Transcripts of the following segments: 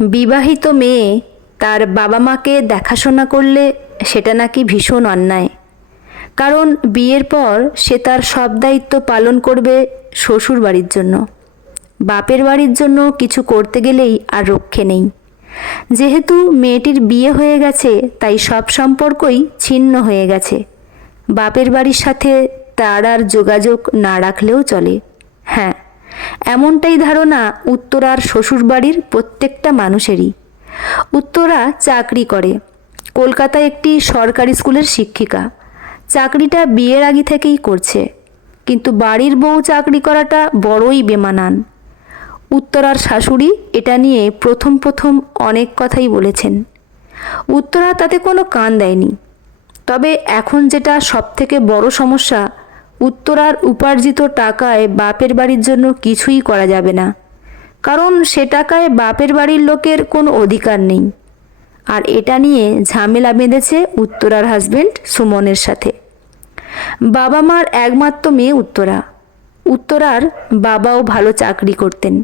বিবাহিত মেয়ে তার বাবা মাকে দেখাশোনা করলে সেটা নাকি ভীষণ অন্যায়। কারণ বিয়ের পর সে তার সব দায়িত্ব পালন করবে শ্বশুর বাড়ির জন্য। বাপের বাড়ির জন্য কিছু করতে গেলেই আর রক্ষে নেই। যেহেতু মেয়েটির বিয়ে হয়ে গেছে তাই সব সম্পর্কই ছিন্ন হয়ে গেছে। বাপের বাড়ির সাথে তার আর যোগাযোগ না রাখলেও চলে। হ্যাঁ, এমনটাই ধারণা উত্তরার শ্বশুরবাড়ির প্রত্যেকটা মানুষেরই। উত্তরা চাকরি করে, কলকাতায় একটি সরকারি স্কুলের শিক্ষিকা। চাকরিটা বিয়ের আগে থেকেই করছে, কিন্তু বাড়ির বউ চাকরি করাটা বড়ই বেমানান। উত্তরার শাশুড়ি এটা নিয়ে প্রথম অনেক কথাই বলেছেন। উত্তরা তাতে কোনো কান দেয়নি। তবে এখন যেটা সবথেকে বড় সমস্যা, উত্তরার উপার্জিত টাকায় বাপের বাড়ির জন্য কিছুই করা যাবে না। কারণ সে টাকায় বাপের বাড়ির লোকের কোনো অধিকার নেই। আর এটা নিয়ে ঝামেলা বেঁধেছে উত্তরার হাজবেন্ড সুমনের সাথে। বাবা মার একমাত্র মেয়ে উত্তরা। উত্তরার বাবাও ভালো চাকরি করতেন।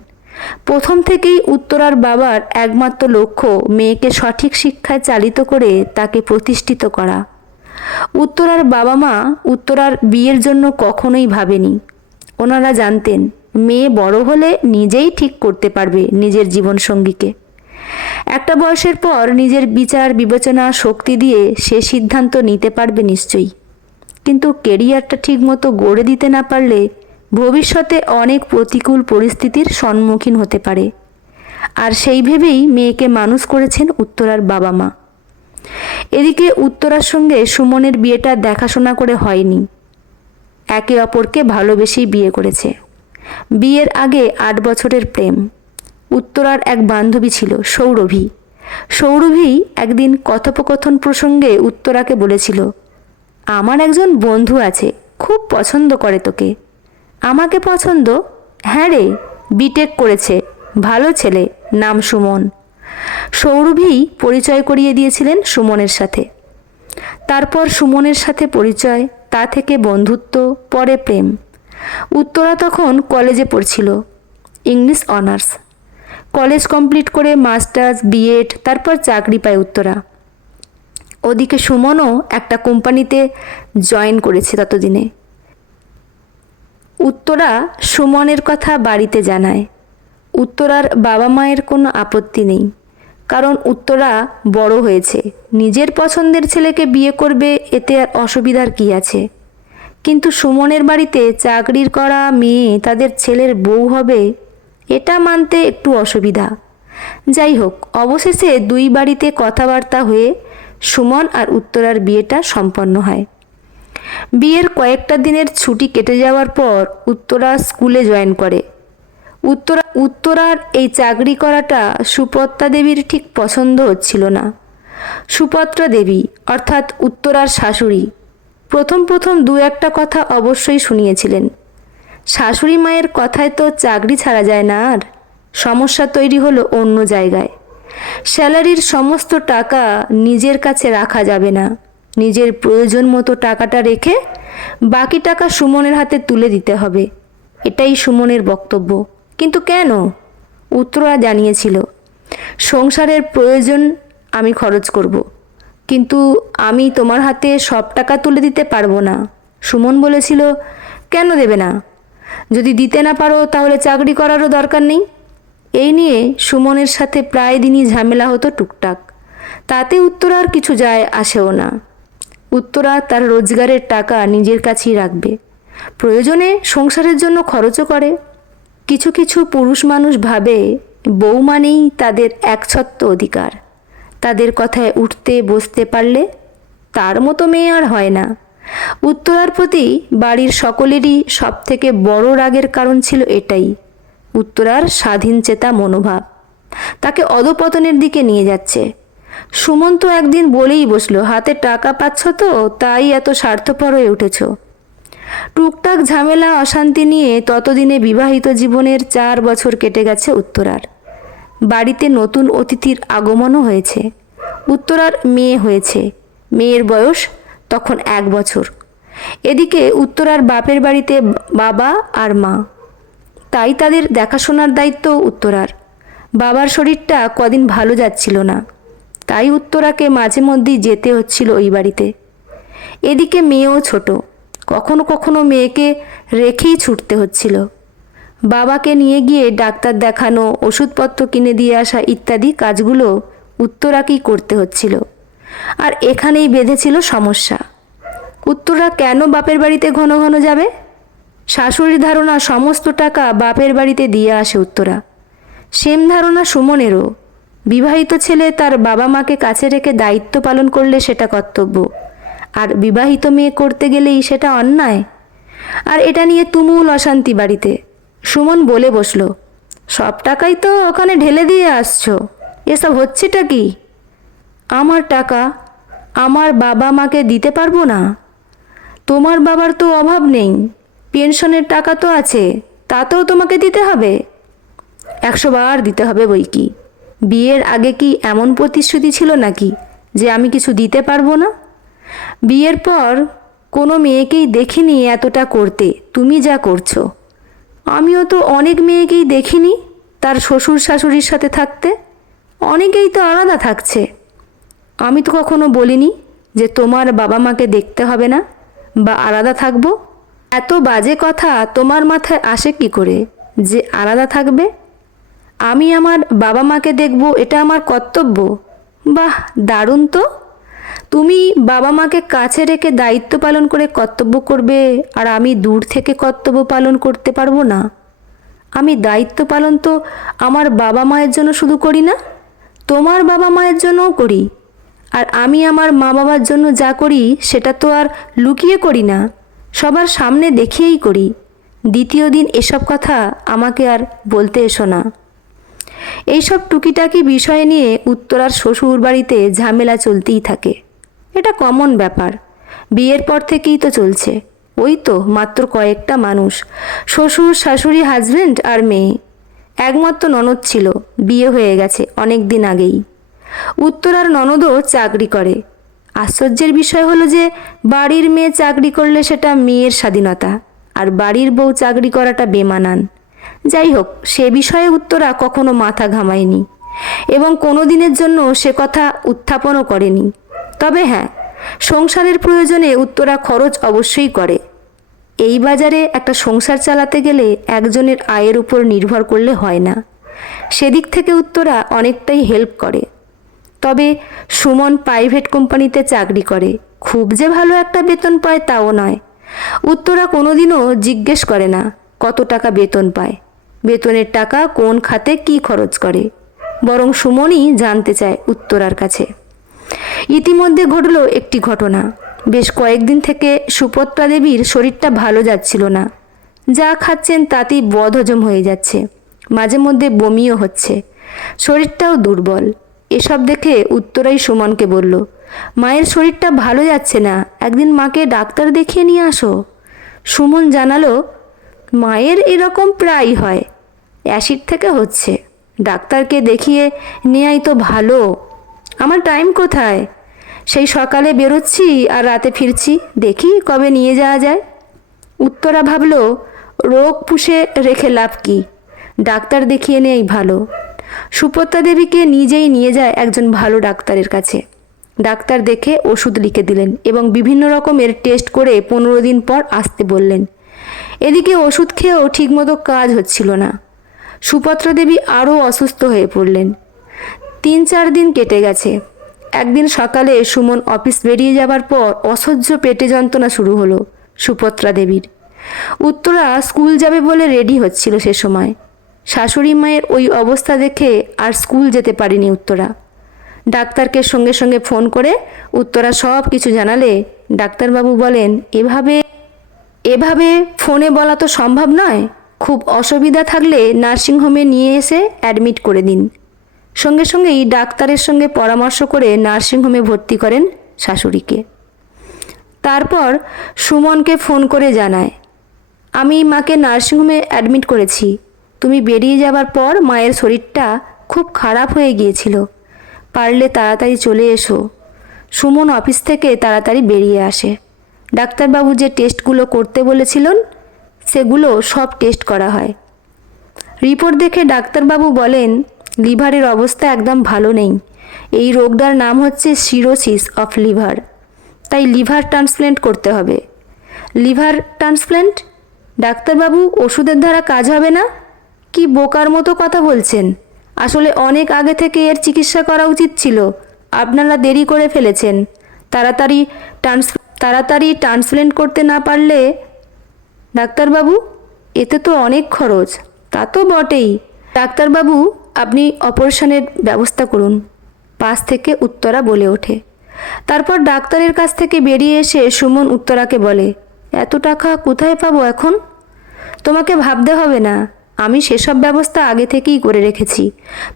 প্রথম থেকেই উত্তরার বাবার একমাত্র লক্ষ্য মেয়েকে সঠিক শিক্ষায় চালিত করে তাকে প্রতিষ্ঠিত করা। উত্তরার বাবা মা উত্তরার বিয়ের জন্য কখনোই ভাবেনি। ওনারা জানতেন মেয়ে বড় হলে নিজেই ঠিক করতে পারবে নিজের জীবনসঙ্গীকে। একটা বয়সের পর নিজের বিচার বিবেচনা শক্তি দিয়ে সে সিদ্ধান্ত নিতে পারবে নিশ্চয়ই। কিন্তু কেরিয়ারটা ঠিকমতো গড়ে দিতে না পারলে ভবিষ্যতে অনেক প্রতিকূল পরিস্থিতির সম্মুখীন হতে পারে। আর সেই ভেবেই মেয়েকে মানুষ করেছেন উত্তরার বাবা মা। এদিকে উত্তরার সঙ্গে সুমনের বিয়েটা দেখাশোনা করে হয়নি। একে অপরকে ভালোবেসেই বিয়ে করেছে। বিয়ের আগে 8 বছরের প্রেম। উত্তরার এক বান্ধবী ছিল সৌরভী। সৌরভী একদিন কথোপকথন প্রসঙ্গে উত্তরাকে বলেছিল, আমার একজন বন্ধু আছে, খুব পছন্দ করে তোকে। আমাকে পছন্দ? হ্যাঁ রে, বিটেক করেছে, ভালো ছেলে, নাম সুমন। সৌরভী পরিচয় করিয়ে দিয়েছিলেন সুমনের সাথে। তারপর সুমনের সাথে পরিচয়, তা থেকে বন্ধুত্ব, পরে প্রেম। উত্তরা তখন কলেজে পড়ছিল, ইংলিশ অনার্স। কলেজ কমপ্লিট করে মাস্টার্স, বিএড, তারপর চাকরি পায় উত্তরা। ওদিকে সুমনও একটা কোম্পানিতে জয়েন করেছে ততদিনে। উত্তরা সুমনের কথা বাড়িতে জানায়। উত্তরার বাবা মায়ের কোনো আপত্তি নেই, কারণ উত্তরা বড় হয়েছে, নিজের পছন্দের ছেলেকে বিয়ে করবে, এতে আর অসুবিধার কী আছে। কিন্তু সুমনের বাড়িতে চাকরির করা মেয়ে তাদের ছেলের বউ হবে, এটা মানতে একটু অসুবিধা। যাই হোক, অবশেষে দুই বাড়িতে কথাবার্তা হয়ে সুমন আর উত্তরার বিয়েটা সম্পন্ন হয়। বিয়ের কয়েকটা দিনের ছুটি কেটে যাওয়ার পর উত্তরা স্কুলে জয়েন করে। উত্তরার এই চাকরি করাটা সুপত্রা দেবীর ঠিক পছন্দ হচ্ছিল না। সুপত্রা দেবী অর্থাৎ উত্তরার শাশুড়ি প্রথম দু একটা কথা অবশ্যই শুনিয়েছিলেন। শাশুড়ি মায়ের কথায় তো চাকরি ছাড়া যায় না। আর সমস্যা তৈরি হলো অন্য জায়গায়। স্যালারির সমস্ত টাকা নিজের কাছে রাখা যাবে না। নিজের প্রয়োজন মতো টাকাটা রেখে বাকি টাকা সুমনের হাতে তুলে দিতে হবে, এটাই সুমনের বক্তব্য। কিন্তু কেন? উত্তরা জানিয়েছিল, সংসারের প্রয়োজন আমি খরচ করব, কিন্তু আমি তোমার হাতে সব টাকা তুলে দিতে পারবো না। সুমন বলেছিল, কেন দেবে না? যদি দিতে না পারো তাহলে চাকরি করারও দরকার নেই। এই নিয়ে সুমনের সাথে প্রায় দিনই ঝামেলা হতো টুকটাক। তাতে উত্তরার কিছু যায় আসেও না। উত্তরা তার রোজগারের টাকা নিজের কাছেই রাখবে, প্রয়োজনে সংসারের জন্য খরচও করে। কিছু পুরুষ মানুষ ভাবে বউ মানেই তাদের একছত্ব অধিকার, তাদের কথায় উঠতে বসতে পারলে তার মতো মেয়ে আর হয় না। উত্তরার প্রতি বাড়ির সকলেরই সবথেকে বড় রাগের কারণ ছিল এটাই, উত্তরার স্বাধীনচেতা মনোভাব তাকে অধঃপতনের দিকে নিয়ে যাচ্ছে। সুমন তো একদিন বলেই বসলো, হাতে টাকা পাচ্ছ তো তাই এত স্বার্থপর হয়ে উঠেছ। টুকটাক ঝামেলা অশান্তি নিয়ে ততদিনে বিবাহিত জীবনের 4 বছর কেটে গেছে উত্তরার। বাড়িতে নতুন অতিথির আগমনও হয়েছে। উত্তরার মেয়ে হয়েছে, মেয়ের বয়স তখন 1 বছর। এদিকে উত্তরার বাপের বাড়িতে বাবা আর মা, তাই তাদের দেখাশোনার দায়িত্ব উত্তরার। বাবার শরীরটা কদিন ভালো যাচ্ছিল না, তাই উত্তরাকে মাঝে মধ্যেই যেতে হচ্ছিল ওই বাড়িতে। এদিকে মেয়েও ছোট, কখনো কখনো মেয়েকে রেখেই ছুটতে হচ্ছিল। বাবাকে নিয়ে গিয়ে ডাক্তার দেখানো, ওষুধপত্র কিনে দিয়ে আসা ইত্যাদি কাজগুলো উত্তরাকেই করতে হচ্ছিল। আর এখানেই বেঁধেছিল সমস্যা। উত্তরা কেন বাপের বাড়িতে ঘন ঘন যাবে? শাশুড়ির ধারণা সমস্ত টাকা বাপের বাড়িতে দিয়ে আসে উত্তরা। সেম ধারণা সুমনেরও। বিবাহিত ছেলে তার বাবা মাকে কাছে রেখে দায়িত্ব পালন করলে সেটা কর্তব্য, আর বিবাহিত মেয়ে করতে গেলেই সেটা অন্যায়। আর এটা নিয়ে তুমুল অশান্তি বাড়িতে। সুমন বলে বসলো, সব টাকাই তো ওখানে ঢেলে দিয়ে আসছো, এসব হচ্ছেটা কি? আমার টাকা আমার বাবা মাকে দিতে পারবো না? তোমার বাবার তো অভাব নেই, পেনশনের টাকা তো আছে, তাতেও তোমাকে দিতে হবে? 100 বার দিতে হবে বই কি। বিয়ের আগে কি এমন প্রতিশ্রুতি ছিল নাকি যে আমি কিছু দিতে পারবো না? বিয়ের পর কোনো মেয়েকেই দেখিনি এতটা করতে তুমি যা করছো। আমিও তো অনেক মেয়েকেই দেখিনি তার শ্বশুর শাশুড়ির সাথে থাকতে। অনেকেই তো আলাদা থাকছে। আমি তো কখনো বলিনি যে তোমার বাবা মাকে দেখতে হবে না বা আলাদা থাকবো। এত বাজে কথা তোমার মাথায় আসে কি করে যে আলাদা থাকবে? আমি আমার বাবা মাকে দেখব, এটা আমার কর্তব্য। বাহ, দারুণ তো। তুমি বাবা মাকে কাছে রেখে দায়িত্ব পালন করে কর্তব্য করবে, আর আমি দূর থেকে কর্তব্য পালন করতে পারবো না? আমি দায়িত্ব পালন তো আমার বাবা মায়ের জন্য শুধু করি না, তোমার বাবা মায়ের জন্যও করি। আর আমি আমার মা বাবার জন্য যা করি সেটা তো আর লুকিয়ে করি না, সবার সামনে দেখিয়েই করি। দ্বিতীয় দিন এসব কথা আমাকে আর বলতে এসো না। এইসব টুকিটাকি বিষয় নিয়ে উত্তরার শ্বশুর বাড়িতে ঝামেলা চলতেই থাকে। এটা কমন ব্যাপার, বিয়ের পর থেকেই তো চলছে। ওই তো মাত্র কয়েকটা মানুষ, শ্বশুর শাশুড়ি, হাজব্যান্ড আর মেয়ে। একমাত্র ননদ ছিল, বিয়ে হয়ে গেছে অনেক দিন আগেই। উত্তরার ননদও চাকরি করে। আশ্চর্যের বিষয় হলো যে বাড়ির মেয়ে চাকরি করলে সেটা মেয়ের স্বাধীনতা, আর বাড়ির বউ চাকরি করাটা বেমানান। যাই হোক, সে বিষয়ে উত্তরা কখনো মাথা ঘামায়নি এবং কোনো দিনের জন্য সে কথা উত্থাপনও করেনি। তবে হ্যাঁ, সংসারের প্রয়োজনে উত্তরা খরচ অবশ্যই করে। এই বাজারে একটা সংসার চালাতে গেলে একজনের আয়ের উপর নির্ভর করলে হয় না। সেদিক থেকে উত্তরা অনেকটাই হেল্প করে। তবে সুমন প্রাইভেট কোম্পানিতে চাকরি করে, খুব যে ভালো একটা বেতন পায় তাও নয়। উত্তরা কোনোদিনও জিজ্ঞেস করে না কত টাকা বেতন পায়, বেতনের টাকা কোন খাতে কি খরচ করে, বরং সুমনই জানতে চায় উত্তরার কাছে। ইতিমধ্যে ঘটল একটি ঘটনা। বেশ কয়েকদিন থেকে সুপত্রা দেবীর শরীরটা ভালো যাচ্ছিল না। যা খাচ্ছেন তাতেই বদহজম হয়ে যাচ্ছে, মাঝে মধ্যে বমিও হচ্ছে, শরীরটাও দুর্বল। এসব দেখে উত্তরাই সুমনকে বলল, মায়ের শরীরটা ভালো যাচ্ছে না, একদিন মাকে ডাক্তার দেখিয়ে নিয়ে আসো। সুমন জানালো, মায়ের এরকম প্রায়ই হয়, অ্যাসিড থেকে হচ্ছে, ডাক্তারকে দেখিয়ে নেয়াই তো ভালো। আমার টাইম কোথায়? সেই সকালে বেরোচ্ছি আর রাতে ফিরছি, দেখি কবে নিয়ে যাওয়া যায়। উত্তরা ভাবল, রোগ পুষে রেখে লাভ কি, ডাক্তার দেখিয়ে নেই ভালো। সুপত্রা দেবীকে নিজেই নিয়ে যায় একজন ভালো ডাক্তারের কাছে। ডাক্তার দেখে ওষুধ লিখে দিলেন এবং বিভিন্ন রকমের টেস্ট করে 15 দিন পর আসতে বললেন। এদিকে ওষুধ খেয়েও ঠিকমতো কাজ হচ্ছিল না। সুপত্রা দেবী আরও অসুস্থ হয়ে পড়লেন। 3-4 দিন কেটে গেছে। একদিন সকালে সুমন অফিস বেরিয়ে যাবার পর অসহ্য পেটে যন্ত্রণা শুরু হলো সুপত্রা দেবীর। উত্তরা স্কুল যাবে বলে রেডি হচ্ছিল সে সময়। শাশুড়ি মায়ের ওই অবস্থা দেখে আর স্কুল যেতে পারেনি উত্তরা। ডাক্তারকে সঙ্গে সঙ্গে ফোন করে উত্তরা সব কিছু জানালে ডাক্তারবাবু বলেন, এভাবে ফোনে বলা তো সম্ভব নয়, খুব অসুবিধা থাকলে নার্সিংহোমে নিয়ে এসে অ্যাডমিট করে দিন। সঙ্গে সঙ্গেই ডাক্তারের সঙ্গে পরামর্শ করে নার্সিংহোমে ভর্তি করেন শাশুড়িকে। তারপর সুমনকে ফোন করে জানায়, আমি মাকে নার্সিংহোমে অ্যাডমিট করেছি, তুমি বেরিয়ে যাবার পর মায়ের শরীরটা খুব খারাপ হয়ে গিয়েছিল, পারলে তাড়াতাড়ি চলে এসো। সুমন অফিস থেকে তাড়াতাড়ি বেরিয়ে আসে। ডাক্তারবাবু যে টেস্টগুলো করতে বলেছিলেন সেগুলো সব টেস্ট করা হয়। রিপোর্ট দেখে ডাক্তারবাবু বলেন, লিভারের অবস্থা একদম ভালো নেই। এই রোগটার নাম হচ্ছে সিরোসিস অফ লিভার, তাই লিভার ট্রান্সপ্ল্যান্ট করতে হবে। Liver transplant? ডাক্তারবাবু, ওষুধের দ্বারা কাজ হবে না? কি বোকার মতো কথা বলছেন! আসলে অনেক আগে থেকে এর চিকিৎসা করা উচিত ছিল, আপনারা দেরি করে ফেলেছেন। তাড়াতাড়ি ট্রান্সপ্ল্যান্ট করতে না পারলে। ডাক্তারবাবু, এতে তো অনেক খরচ। তা তো বটেই। ডাক্তারবাবু, আপনি অপারেশনের ব্যবস্থা করুন, পাশ থেকে উত্তরা বলে ওঠে। তারপর ডাক্তারের কাছ থেকে বেরিয়ে এসে সুমন উত্তরাকে বলে, এত টাকা কোথায় পাবো এখন? তোমাকে ভাবতে হবে না, আমি সেসব ব্যবস্থা আগে থেকেই করে রেখেছি।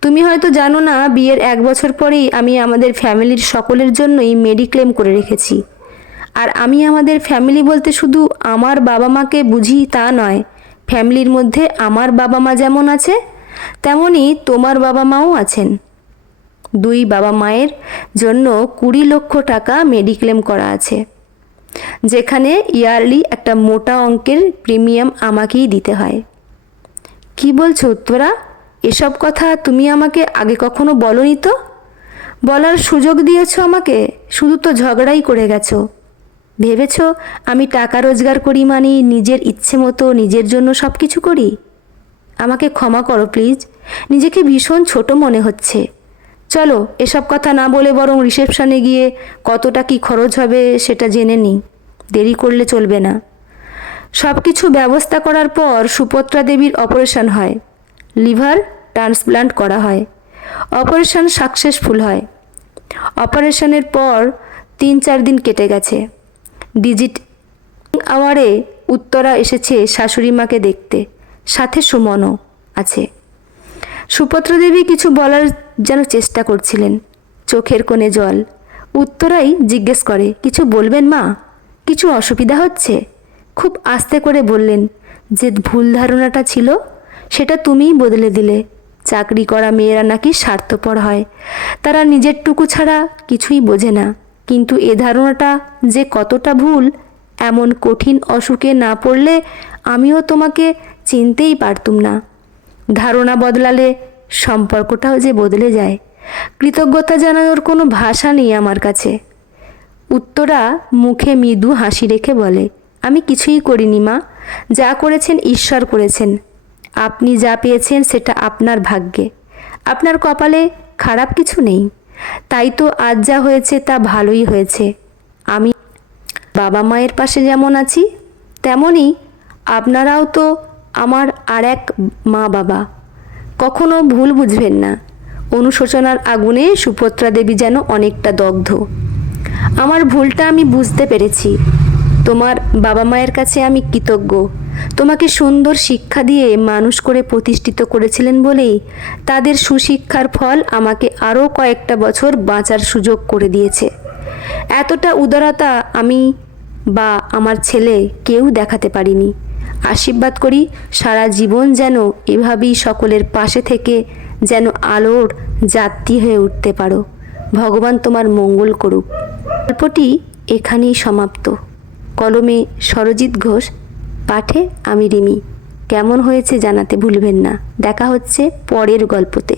তুমি হয়তো জানো না, বিয়ের 1 বছর পরেই আমি আমাদের ফ্যামিলির সকলের জন্যই মেডিক্লেম করে রেখেছি। আর আমি আমাদের ফ্যামিলি বলতে শুধু আমার বাবা মাকে বুঝি তা নয়, ফ্যামিলির মধ্যে আমার বাবা মা যেমন আছে তেমনই তোমার বাবা মাও আছেন। 2 বাবা মায়ের জন্য 20 লক্ষ টাকা মেডিক্লেম করা আছে, যেখানে ইয়ারলি একটা মোটা অঙ্কের প্রিমিয়াম আমাকেই দিতে হয়। কি বলছো উত্তরা? এসব কথা তুমি আমাকে আগে কখনো বলনি তো। বলার সুযোগ দিয়েছো আমাকে, শুধু তো ঝগড়াই করে গেছো। ভেবেছো আমি টাকা রোজগার করি মানে নিজের ইচ্ছে মতো নিজের জন্য সব কিছু করি? আমাকে ক্ষমা করো প্লিজ, নিজেকে ভীষণ ছোট মনে হচ্ছে। চলো এসব কথা না বলে বরং রিসেপশনে গিয়ে কতটা কি খরচ হবে সেটা জেনে নিই, দেরি করলে চলবে না। সব কিছু ব্যবস্থা করার পর সুপত্রা দেবীর অপারেশন হয়, লিভার ট্রান্সপ্ল্যান্ট করা হয়। অপারেশন সাকসেসফুল হয়। অপারেশনের পর 3-4 দিন কেটে গেছে। ডিজিট আওয়ারে উত্তরা এসেছে শাশুড়ি মাকে দেখতে, সাথে সুমনও আছে। সুপত্রা দেবী কিছু বলার যেন চেষ্টা করছিলেন, চোখের কোণে জল। উত্তরাই জিজ্ঞেস করে, কিছু বলবেন মা? কিছু অসুবিধা হচ্ছে? খুব আস্তে করে বললেন, যে ভুল ধারণাটা ছিল সেটা তুমিই বদলে দিলে। চাকরি করা মেয়েরা নাকি স্বার্থপর হয়, তারা নিজেরটুকু ছাড়া কিছুই বোঝে না। কিন্তু এ ধারণাটা যে কতটা ভুল, এমন কঠিন অসুখে না পড়লে আমিও তোমাকে চিনতেই পারতুম না। ধারণা বদলালে সম্পর্কটাও যে বদলে যায়। কৃতজ্ঞতা জানানোর কোনো ভাষা নেই আমার কাছে। উত্তরা মুখে মৃদু হাসি রেখে বলে, আমি কিছুই করিনি মা, যা করেছেন ঈশ্বর করেছেন। আপনি যা পেয়েছেন সেটা আপনার ভাগ্যে, আপনার কপালে খারাপ কিছু নেই। তাই তো আজ যা হয়েছে তা ভালোই হয়েছে। আমি বাবা মায়ের পাশে যেমন আছি, তেমনই আপনারাও তো আমার আর এক মা বাবা। কখনো ভুল বুঝবেন না। অনুশোচনার আগুনে সুপত্রা দেবী যেন অনেকটা দগ্ধ। আমার ভুলটা আমি বুঝতে পেরেছি। তোমার বাবা মায়ের কাছে আমি কৃতজ্ঞ। তোমাকে সুন্দর শিক্ষা দিয়ে মানুষ করে প্রতিষ্ঠিত করেছিলেন বলেই তাদের সুশিক্ষার ফল আমাকে আরও কয়েকটা বছর বাঁচার সুযোগ করে দিয়েছে। এতটা উদারতা আমি বা আমার ছেলে কেউ দেখাতে পারিনি। আশীর্বাদ করি সারা জীবন যেন এভাবেই সকলের পাশে থেকে যেন আলোর যাত্রী হয়ে উঠতে পারো। ভগবান তোমার মঙ্গল করুক। গল্পটি এখানেই সমাপ্ত। কলমে সরজিৎ ঘোষ, পাঠে আমি রিমি। কেমন হয়েছে জানাতে ভুলবেন না। দেখা হচ্ছে পরের গল্পতে।